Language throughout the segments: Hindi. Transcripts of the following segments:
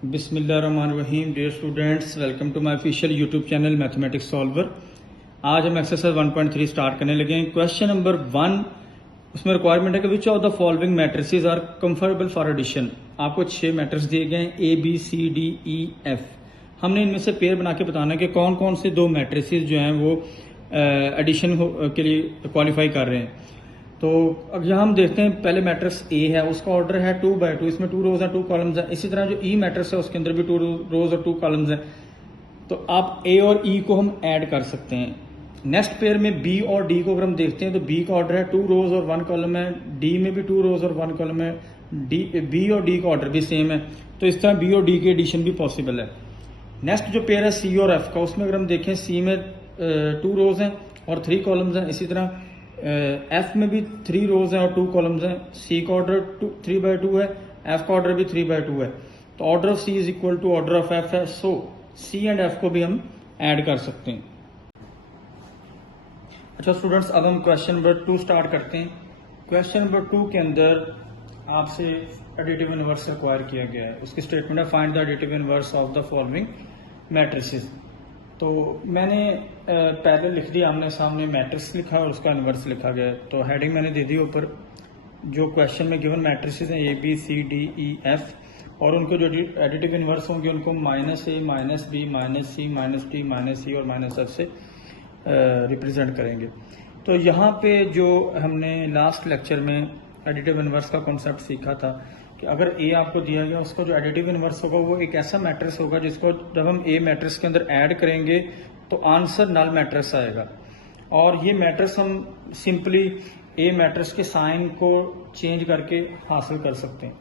बिस्मिल्लाहिर्रहमानिर्रहीम। Dear students, welcome to my official YouTube channel mathematics solver. आज हम एक्सरसाइज 1.3 स्टार्ट करने लगे हैं। क्वेश्चन नंबर 1, उसमें रिक्वायरमेंट है कि which of the following matrices are comfortable for addition. आपको 6 मैट्रिक्स दिए गए हैं A B C D E F। हमने इनमें से पेयर बना के बताना है कि कौन कौन से दो मैट्रिसेस जो हैं वो एडिशन के लिए क्वालिफाई कर रहे हैं। तो अब यहाँ हम देखते हैं, पहले मैट्रिक्स ए है, उसका ऑर्डर है 2/2, इसमें 2 रोज हैं 2 कॉलम्स हैं। इसी तरह जो ई मैट्रिक्स है उसके अंदर भी 2 रोज और 2 कॉलम्स हैं। तो आप ए और ई को हम ऐड कर सकते हैं। नेक्स्ट पेयर में बी और डी को अगर हम देखते हैं तो बी का ऑर्डर है 2 रोज और 1 कॉलम है, डी में भी 2 रोज और 1 कॉलम है, बी और डी का ऑर्डर भी सेम है। तो इस तरह बी और डी की एडिशन भी पॉसिबल है। नेक्स्ट जो पेयर है सी और एफ का, उसमें अगर हम देखें सी में 2 रोज हैं और 3 कॉलम्स हैं। इसी तरह एफ में भी 3 रोज हैं और 2 कॉलम्स हैं। सी का ऑर्डर 3/2 है, एफ का ऑर्डर भी 3/2 है। तो order of C is equal to order of F है। सो सी एंड एफ को भी हम ऐड कर सकते हैं। अच्छा स्टूडेंट्स, अब हम क्वेश्चन नंबर 2 स्टार्ट करते हैं। क्वेश्चन नंबर 2 के अंदर आपसे एडिटिव इनवर्स रिक्वायर किया गया है। उसकी स्टेटमेंट है find the additive inverse of the following matrices. तो मैंने पहले लिख दिया, आमने सामने मैट्रिक्स लिखा और उसका इनवर्स लिखा गया। तो हेडिंग मैंने दे दी ऊपर। जो क्वेश्चन में गिवन मैट्रिसेस हैं A B C D E F, और उनको जो एडिटिव इनवर्स होंगे उनको -A, -B, -C, -D, -E और -F से रिप्रेजेंट करेंगे। तो यहाँ पे जो हमने लास्ट लेक्चर में एडिटिव इनवर्स का कॉन्सेप्ट सीखा था कि अगर ए आपको दिया गया, उसका जो एडिटिव इनवर्स होगा वो एक ऐसा मैट्रिक्स होगा जिसको जब हम ए मैट्रिक्स के अंदर ऐड करेंगे तो आंसर नल मैट्रिक्स आएगा। और ये मैट्रिक्स हम सिंपली ए मैट्रिक्स के साइन को चेंज करके हासिल कर सकते हैं।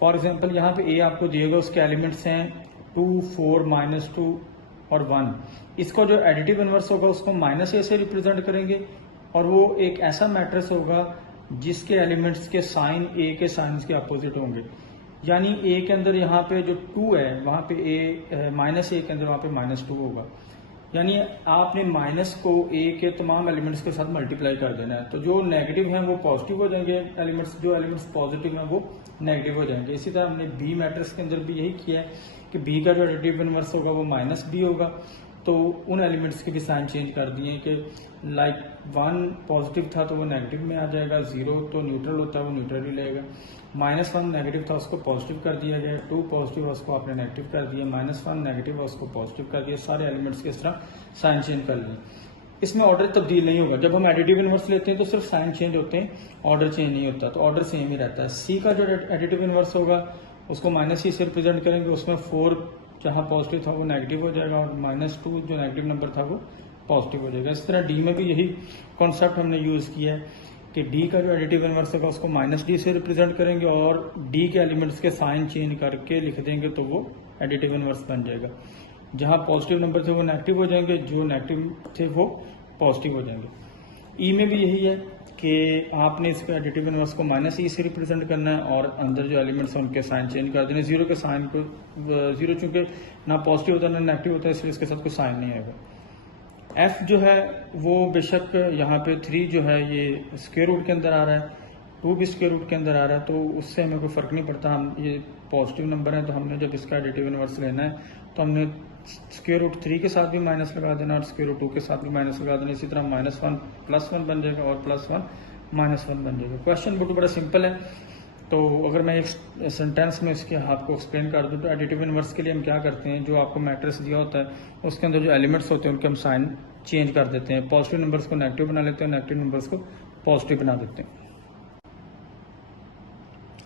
फॉर एग्जांपल यहाँ पे ए आपको दिया गया, उसके एलिमेंट्स हैं 2, 4, -2 और 1। इसका जो एडिटिव इनवर्स होगा उसको -a से रिप्रेजेंट करेंगे और वो एक ऐसा मैट्रिक्स होगा जिसके एलिमेंट्स के साइन ए के साइंस के अपोजिट होंगे। यानी ए के अंदर यहाँ पे जो 2 है वहाँ पे -a के अंदर वहाँ पे -2 होगा। यानी आपने माइनस को ए के तमाम एलिमेंट्स के साथ मल्टीप्लाई कर देना है। तो जो नेगेटिव हैं वो पॉजिटिव हो जाएंगे एलिमेंट्स, जो एलिमेंट्स पॉजिटिव हैं वो नेगेटिव हो जाएंगे। इसी तरह हमने बी मैट्रिक्स के अंदर भी यही किया है कि बी का जो एडिटिव इनवर्स होगा वो -b होगा। तो उन एलिमेंट्स के भी साइन चेंज कर दिए कि लाइक 1 पॉजिटिव था तो वो नेगेटिव में आ जाएगा, 0 तो न्यूट्रल होता है वो न्यूट्रल ही लेगा, -1 नेगेटिव था उसको पॉजिटिव कर दिया गया, 2 पॉजिटिव है उसको आपने नेगेटिव कर दिया, -1 नेगेटिव है उसको पॉजिटिव कर दिया। सारे एलिमेंट्स के इस तरह साइन चेंज कर लिए। इसमें ऑर्डर तब्दील नहीं होगा। जब हम एडिटिव इनवर्स लेते हैं तो सिर्फ साइन चेंज होते हैं, ऑर्डर चेंज नहीं होता। तो ऑर्डर सेम ही रहता है। सी का जो एडिटिव इनवर्स होगा उसको -c से रिप्रेजेंट करेंगे। उसमें 4 जहाँ पॉजिटिव था वो नेगेटिव हो जाएगा और -2 जो नेगेटिव नंबर था वो पॉजिटिव हो जाएगा। इस तरह डी में भी यही कॉन्सेप्ट हमने यूज़ किया है कि डी का जो एडिटिव इनवर्स होगा उसको -d से रिप्रेजेंट करेंगे और डी के एलिमेंट्स के साइन चेंज करके लिख देंगे तो वो एडिटिव इनवर्स बन जाएगा। जहाँ पॉजिटिव नंबर थे वो नेगेटिव हो जाएंगे, जो नेगेटिव थे वो पॉजिटिव हो जाएंगे। ई में भी यही है कि आपने इसके एडिटिव इनवर्स को -e से रिप्रेजेंट करना है और अंदर जो एलिमेंट्स हैं उनके साइन चेंज कर देने। 0 के साइन को 0 चूंकि ना पॉजिटिव होता है ना नेगेटिव होता है, इसलिए इसके साथ कोई साइन नहीं आएगा। एफ जो है वो बेशक यहाँ पे 3 जो है ये स्क्वायर रूट के अंदर आ रहा है, 2 भी स्क्वायर रूट के अंदर आ रहा है, तो उससे हमें कोई फर्क नहीं पड़ता। हम ये पॉजिटिव नंबर है तो हमने जब इसका एडिटिव इनवर्स लेना है तो हमने स्क्वायर रूट 3 के साथ भी माइनस लगा देना और स्क्वायर रूट 2 के साथ भी माइनस लगा देना। इसी तरह -1 +1 बन जाएगा और +1 -1 बन जाएगा। क्वेश्चन बुक बड़ा सिंपल है। तो अगर मैं एक सेंटेंस में इसके आपको एक्सप्लेन कर दूं तो एडिटिव इनवर्स के लिए हम क्या करते हैं, जो आपको मैट्रिक्स दिया होता है उसके अंदर जो एलिमेंट्स होते हैं उनके हम साइन चेंज कर देते हैं। पॉजिटिव नंबर्स को नेगेटिव बना लेते हैं, नेगेटिव नंबर्स को पॉजिटिव बना देते हैं।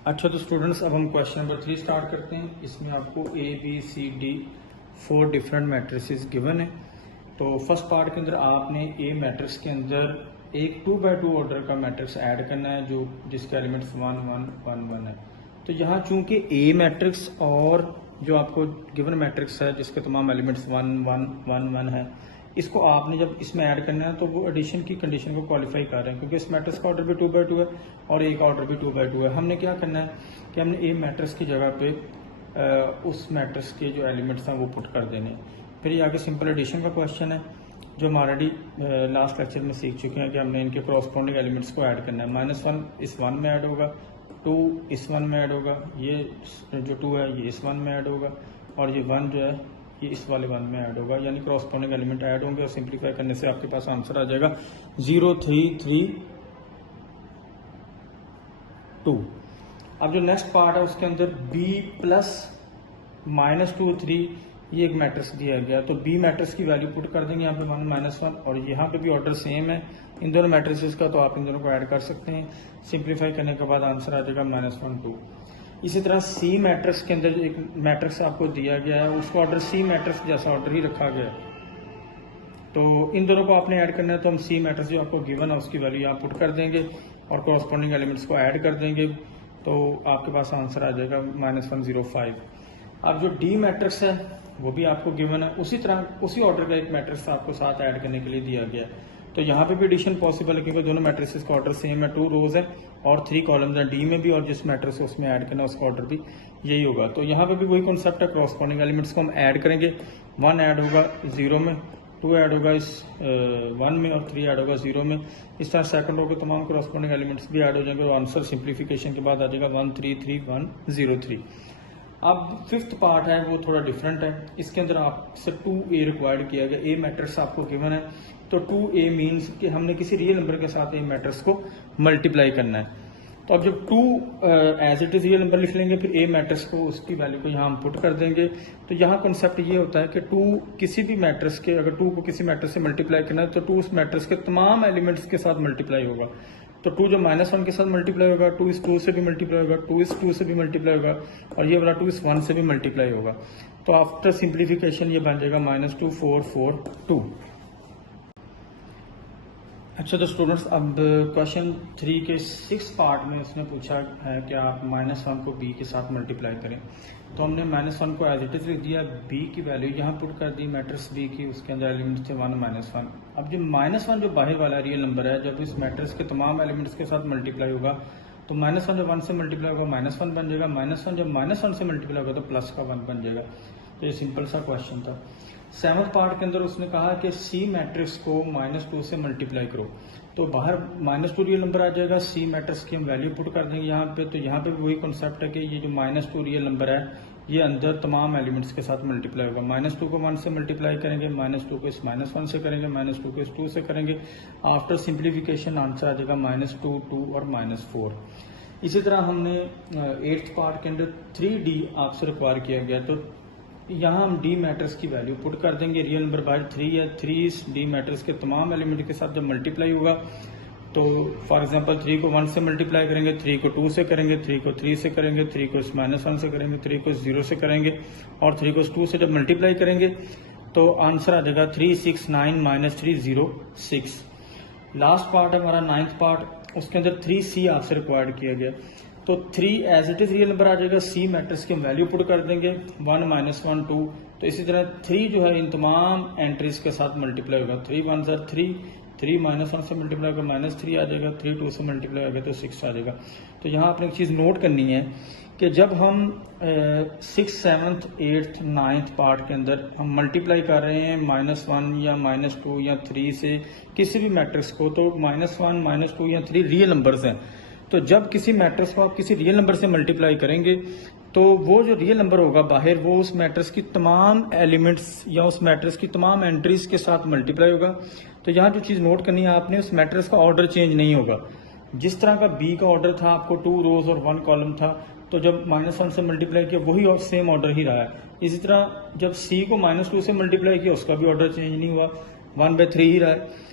अच्छा तो स्टूडेंट्स, अब हम क्वेश्चन नंबर 3 स्टार्ट करते हैं। इसमें आपको A B C D 4 different matrices given है। तो फर्स्ट पार्ट के अंदर आपने ए मैट्रिक्स के अंदर एक 2/2 ऑर्डर का मैट्रिक्स ऐड करना है जो जिसके एलिमेंट्स 1 1 1 1 है। तो यहाँ चूंकि ए मैट्रिक्स और जो आपको गिवन मैट्रिक्स है जिसके तमाम एलिमेंट्स 1 1 1 1 है, इसको आपने जब इसमें ऐड करना है तो वो एडिशन की कंडीशन को क्वालिफाई कर रहे हैं, क्योंकि इस मैट्रिक्स का ऑर्डर भी 2/2 है और ए का ऑर्डर भी 2/2 है। हमने क्या करना है कि हमने ए मैट्रिक्स की जगह पे उस मैट्रिक्स के जो एलिमेंट्स हैं वो पुट कर देने। फिर ये आगे सिंपल एडिशन का क्वेश्चन है जो हम ऑलरेडी लास्ट लेक्चर में सीख चुके हैं कि हमने इनके कॉरस्पॉन्डिंग एलिमेंट्स को ऐड करना है। -1 इस 1 में ऐड होगा, 2 इस 1 में ऐड होगा, ये जो 2 है ये इस 1 में ऐड होगा, और ये 1 जो है ये इस वाले 1 में ऐड होगा, यानी क्रॉसपोंडिंग एलिमेंट ऐड होंगे और सिंप्लीफाई करने से आपके पास आंसर आ जाएगा 0 3 3 2। अब जो नेक्स्ट पार्ट है उसके अंदर b प्लस -2 3 ये एक मैट्रिक्स दिया गया, तो b मैट्रिक्स की वैल्यू पुट कर देंगे यहाँ पे 1 -1, और यहाँ पे भी ऑर्डर सेम है इन दोनों मैट्रिक्स का, तो आप इन दोनों को ऐड कर सकते हैं। सिंप्लीफाई करने के बाद आंसर आ जाएगा -1 2। इसी तरह c मैट्रिक्स के अंदर एक मैट्रिक्स आपको दिया गया है, उसको ऑर्डर c मैट्रिक्स जैसा ऑर्डर ही रखा गया है, तो इन दोनों को आपने ऐड करना है, तो हम c मैट्रिक्स जो आपको गिवन है उसकी वैल्यू यहाँ पुट कर देंगे और कॉरस्पॉन्डिंग एलिमेंट्स को ऐड कर देंगे, तो आपके पास आंसर आ जाएगा -105। अब जो d मैट्रिक्स है वो भी आपको गिवन है, उसी तरह उसी ऑर्डर का एक मैट्रिक्स आपको साथ ऐड करने के लिए दिया गया है, तो यहाँ पे भी एडिशन पॉसिबल है क्योंकि दोनों मैट्रिक्स का ऑर्डर सेम है, 2 रोज है और 3 कॉलम्स है d में भी, और जिस मैट्रिक्स उसमें ऐड करना है उसका ऑर्डर भी यही होगा। तो यहाँ पे भी वही कॉन्सेप्ट है, क्रॉसपॉन्डिंग एलिमेंट्स को हम ऐड करेंगे, 1 ऐड होगा 0 में, 2 ऐड होगा इस 1 में, और 3 ऐड होगा 0 में। इस तरह सेकंड रो के तमाम क्रॉसपॉन्डिंग एलिमेंट्स भी ऐड हो जाएंगे और आंसर सिंप्लीफिकेशन के बाद आ जाएगा 1 3 3 1 0 3। अब फिफ्थ पार्ट है वो थोड़ा डिफरेंट है, इसके अंदर आपसे 2a रिक्वायर्ड किया गया, a मैट्रिक्स आपको गिवन है, तो 2a मीन्स कि हमने किसी रियल नंबर के साथ a मैट्रिक्स को मल्टीप्लाई करना है। तो अब जब 2 as it is real number लिख लेंगे, फिर a मैट्रिक्स को उसकी वैल्यू को यहाँ हम पुट कर देंगे। तो यहाँ कॉन्सेप्ट ये होता है कि 2 किसी भी मैट्रिक्स के, अगर 2 को किसी मैट्रिक्स से मल्टीप्लाई करना है तो 2 उस मैट्रिक्स के तमाम एलिमेंट्स के साथ मल्टीप्लाई होगा। तो 2 जब -1 के साथ मल्टीप्लाई होगा, 2 इस 2 से भी मल्टीप्लाई होगा, 2 इस 2 से भी मल्टीप्लाई होगा, और ये वाला 2 इस 1 से भी मल्टीप्लाई होगा। तो आफ्टर सिंप्लीफिकेशन ये बन जाएगा -2 4 4 2। अच्छा तो स्टूडेंट्स, अब क्वेश्चन 3 के 6 पार्ट में उसने पूछा है कि आप -1 को b के साथ मल्टीप्लाई करें, तो हमने -1 को एज इट इज लिख दिया, b की वैल्यू यहाँ पुट कर दी मैट्रिक्स b की, उसके अंदर एलिमेंट्स थे 1 -1। अब जो -1 जो बाहर वाला रियल नंबर है, जब इस मैट्रिक्स के तमाम एलिमेंट्स के साथ मल्टीप्लाई होगा तो -1 जब 1 से मल्टीप्लाई होगा -1 बन जाएगा, -1 जब -1 से मल्टीप्लाई होगा तो प्लस का 1 बन जाएगा। तो ये सिंपल सा क्वेश्चन था। 7th पार्ट के अंदर उसने कहा कि सी मैट्रिक्स को -2 से मल्टीप्लाई करो, तो बाहर -2 रियल नंबर आ जाएगा, सी मैट्रिक्स की हम वैल्यू पुट कर देंगे यहाँ पे। तो यहाँ पे भी वही कॉन्सेप्ट है कि ये जो -2 रियल नंबर है ये अंदर तमाम एलिमेंट्स के साथ मल्टीप्लाई होगा। -2 को 1 से मल्टीप्लाई करेंगे, -2 को इस -1 से करेंगे, -2 को इस 2 से करेंगे। आफ्टर सिंप्लीफिकेशन आंसर आ जाएगा -2 2 और -4। इसी तरह हमने 8th पार्ट के अंदर 3d आपसे रिक्वायर किया गया, तो यहाँ हम डी मैट्रिक्स की वैल्यू पुट कर देंगे। रियल नंबर बाहर 3 है, 3 इस डी मैट्रिक्स के तमाम एलिमेंट के साथ जब मल्टीप्लाई होगा, तो फॉर एग्जांपल 3 को 1 से मल्टीप्लाई करेंगे, 3 को 2 से करेंगे, 3 को 3 से करेंगे, 3 को इस -1 से करेंगे, 3 को 0 से करेंगे, और 3 को 2 से जब मल्टीप्लाई करेंगे तो आंसर आ जाएगा 3 6 9 -3 0 6। लास्ट पार्ट है हमारा 9th पार्ट, उसके अंदर 3c आपसे रिक्वायर्ड किया गया, तो 3 as it is real number आ जाएगा, सी मैट्रिक्स की हम वैल्यू पुट कर देंगे 1 -1 2। तो इसी तरह 3 जो है इन तमाम एंट्रीज के साथ मल्टीप्लाई होगा, 3 1 ज़र 3, 3 -1 से मल्टीप्लाई होगा -3 आ जाएगा, 3 2 से मल्टीप्लाई होगा तो 6 आ जाएगा। तो यहाँ आपने एक चीज़ नोट करनी है कि जब हम 6th 7th 8th 9th part के अंदर हम मल्टीप्लाई कर रहे हैं -1 या -2 या 3 से किसी भी मैट्रिक्स को, तो -1 -2 या 3 रियल नंबर्स हैं। तो जब किसी मैट्रिक्स को आप किसी रियल नंबर से मल्टीप्लाई करेंगे तो वो जो रियल नंबर होगा बाहर, वो उस मैट्रिक्स की तमाम एलिमेंट्स या उस मैट्रिक्स की तमाम एंट्रीज के साथ मल्टीप्लाई होगा। तो यहाँ जो चीज़ नोट करनी है आपने, उस मैट्रिक्स का ऑर्डर चेंज नहीं होगा। जिस तरह का बी का ऑर्डर था, आपको 2 रोज और 1 कॉलम था, तो जब -1 से मल्टीप्लाई किया वही और सेम ऑर्डर ही रहा है। इसी तरह जब सी को -2 से मल्टीप्लाई किया उसका भी ऑर्डर चेंज नहीं हुआ, 1/3 ही रहा है।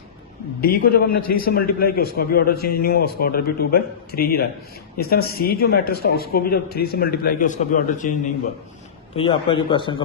डी को जब हमने 3 से मल्टीप्लाई किया उसका भी ऑर्डर चेंज नहीं हुआ, उसका ऑर्डर भी 2/3 ही रहा है। इस तरह सी जो मैट्रिक्स था उसको भी जब 3 से मल्टीप्लाई किया उसका भी ऑर्डर चेंज नहीं हुआ। तो ये आपका जो क्वेश्चन